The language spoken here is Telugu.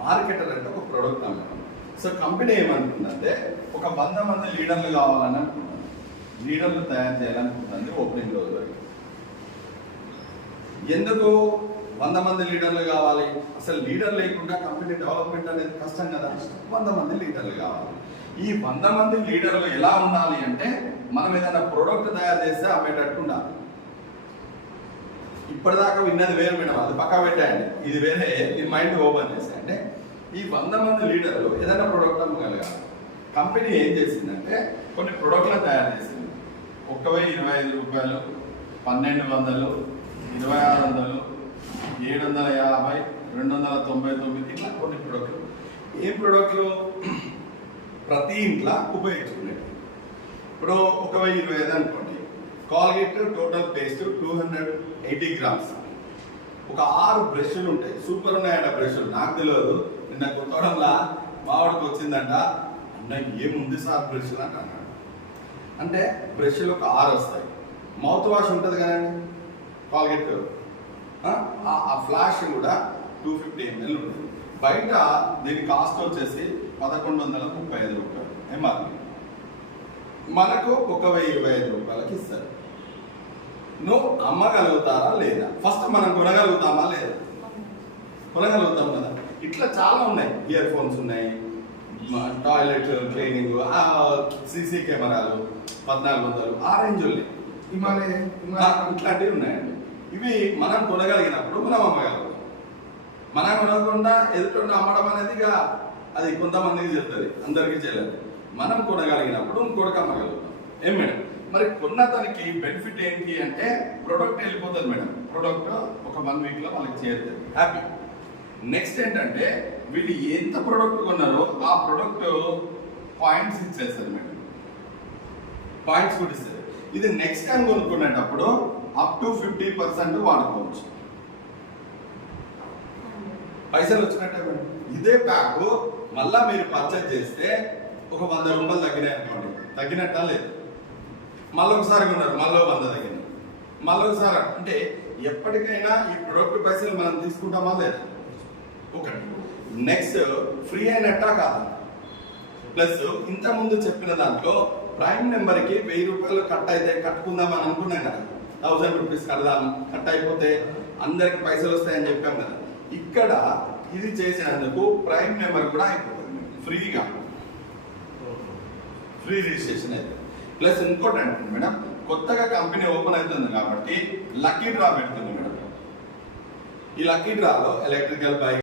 మార్కెటర్ అంటే ఒక ప్రొడక్ట్ అమ్మడం. సో కంపెనీ ఏమనుకుందంటే ఒక 100 మంది లీడర్లు కావాలని అనుకుంటుంది, లీడర్లు తయారు చేయాలనుకుంటుంది ఓపెనింగ్ రోజు వరకు. ఎందుకు 100 మంది లీడర్లు కావాలి? అసలు లీడర్ లేకుండా కంపెనీ డెవలప్మెంట్ అనేది కష్టం కదా. 100 మంది లీడర్లు కావాలి. ఈ 100 మంది లీడర్లు ఎలా ఉండాలి అంటే మనం ఏదైనా ప్రోడక్ట్ తయారు చేస్తే అమ్మేటట్టు ఉండాలి. ఇప్పటిదాకా విన్నది వేరు మేడం, అది పక్కా పెట్టాయండి. ఇది వేరే, ఈ మైండ్ ఓపెన్ చేసేయండి. ఈ 100 మంది లీడర్లు ఏదైనా ప్రోడక్ట్ అమ్మగలగాలి. కంపెనీ ఏం చేసిందంటే కొన్ని ప్రోడక్ట్లను తయారు చేసింది. 1025 రూపాయలు, 1200, 2600, 750, 299 ఇట్లా కొన్ని ప్రోడక్ట్లు. ఏ ప్రోడక్ట్లు ప్రతి ఇంట్లో ఉపయోగించుకునేవి. ఇప్పుడు 1025 అనుకోండి, కాల్గేట్ టోటల్ పేస్ట్ 280 గ్రామ్స్. ఒక 6 బ్రష్లు ఉంటాయి, సూపర్ ఉన్నాయంట బ్రష్లు. నాకు తెలియదు, నిన్న కొత్తడంలా మావాడికి వచ్చిందంట. అన్న ఏముంది సార్ బ్రష్లు అంటే అన్నాడు. అంటే బ్రష్లు ఒక 6 వస్తాయి. మౌత్ వాష్ ఉంటుంది కదండి కాల్గేట్, ఆ ఫ్లాష్ కూడా 250 ml ఉంటుంది. బయట దీని కాస్ట్ వచ్చేసి 1135 రూపాయలు ఎంఆర్పి. మనకు 1025 రూపాయలకి ఇస్తారు. నువ్వు అమ్మగలుగుతారా లేదా? ఫస్ట్ మనం కొనగలుగుతామా లేదా? కొనగలుగుతాం కదా. ఇట్లా చాలా ఉన్నాయి. ఇయర్ ఫోన్స్ ఉన్నాయి, టాయిలెట్ క్లీనింగ్, సీసీ కెమెరాలు 1400, ఆ రేంజ్ ఉన్నాయి. ఇట్లాంటివి ఉన్నాయండి. ఇవి మనం కొనగలిగినప్పుడు మనం అమ్మగలుగుతాం. మనం కొనకుండా ఎదుటి అమ్మడం అనేది అది కొంతమందికి చెప్తుంది, అందరికీ చేయలేదు. మనం కొనగలిగినప్పుడు ఇంకోటికి అమ్మగలుగుతాం. ఏం మేడం? మరి కొన్న దానికి బెనిఫిట్ ఏంటి అంటే ప్రొడక్ట్ వెళ్ళిపోతుంది మేడం. ప్రొడక్ట్ ఒక 1 వీక్లో వాళ్ళకి చేరుతుంది, హ్యాపీ. నెక్స్ట్ ఏంటంటే వీళ్ళు ఎంత ప్రొడక్ట్ కొన్నారో ఆ ప్రొడక్ట్ పాయింట్స్ ఇచ్చేస్తారు మేడం. పాయింట్స్ కూడా ఇస్తారు. ఇది నెక్స్ట్ టైం కొనుక్కునేటప్పుడు అప్ టు 50% వాడుకోవచ్చు. పైసలు వచ్చినట్టే మేడం. ఇదే ప్యాక్ మళ్ళా మీరు పర్చేజ్ చేస్తే ఒక 100 రూపాయలు తగ్గినాయి అనుకోండి, తగ్గినట్టా లేదు. మళ్ళీ ఒకసారి కొన్నారు, మళ్ళీ 100 తగ్గింది, మళ్ళీ ఒకసారి. అంటే ఎప్పటికైనా ఈ ప్రొడక్ట్ పైసలు మనం తీసుకుంటామా లేదా? ఒకటి. నెక్స్ట్ ఫ్రీ అయినట్టా కాదా? ప్లస్ ఇంతకుముందు చెప్పిన దాంట్లో ప్రైమ్ నెంబర్కి 1000 రూపాయలు కట్ అయితే కట్టుకుందామని అనుకున్నాం కదా, 1000 రూపీస్ కడదాం, కట్ అయిపోతే అందరికి పైసలు వస్తాయని చెప్పాం కదా. ఇక్కడ ఇది చేసినందుకు ప్రైమ్ నెంబర్ కూడా అయిపోతుంది ఫ్రీగా, ఫ్రీ రిజిస్ట్రేషన్ అయితే. ప్లస్ ఇంకోటి అంటే మేడం, కొత్తగా కంపెనీ ఓపెన్ అవుతుంది కాబట్టి లక్కీ డ్రా పెడుతుంది మేడం. ఈ లక్కీ డ్రాలో ఎలక్ట్రికల్ బైక్